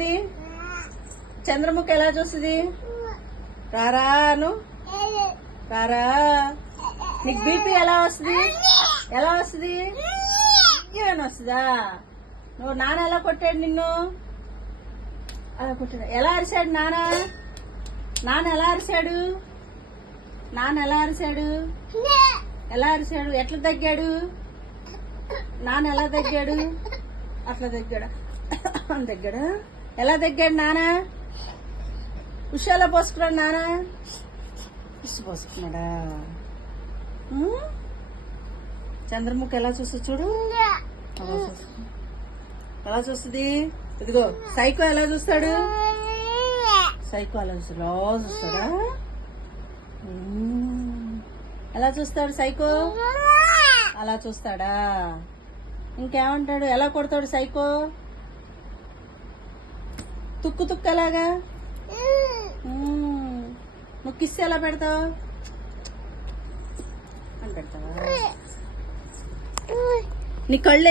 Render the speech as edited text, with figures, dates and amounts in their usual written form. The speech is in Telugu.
చూస్తుంది? చంద్రముఖి ఎలా చూస్తుంది? రారాను రారా. నీకు బీపీ ఎలా వస్తుంది? ఎలా వస్తుంది? అని వస్తుందా? నువ్వు నాన్న ఎలా కొట్టాడు నిన్ను? అలా కొట్టాడు. ఎలా అరిశాడు నాన్న? నాన్న ఎలా అరిశాడు? నాన్న ఎలా అరిశాడు? ఎలా అరిశాడు? ఎట్లా తగ్గాడు? నాన్న ఎలా తగ్గాడు? అట్లా తగ్గాడు. తగ్గాడా? ఎలా తగ్గాడు నాన్న? ఉషాలో పోసుకున్నాడు నాన్న. ఉష్ పోసుకున్నాడా? చంద్రముఖి ఎలా చూస్తుంది చూడు. ఎలా చూస్తుంది? ఇదిగో సైకో ఎలా చూస్తాడు? సైకో ఎలా చూస్తాడా? ఎలా చూస్తాడు సైకో? అలా చూస్తాడా? ఇంకేమంటాడు? ఎలా కొడతాడు సైకో? తుక్కు తుక్కు ఎలాగా? నువ్వు కిస్ ఎలా పెడతావు? అని పెడతావా? నీ కళ్ళే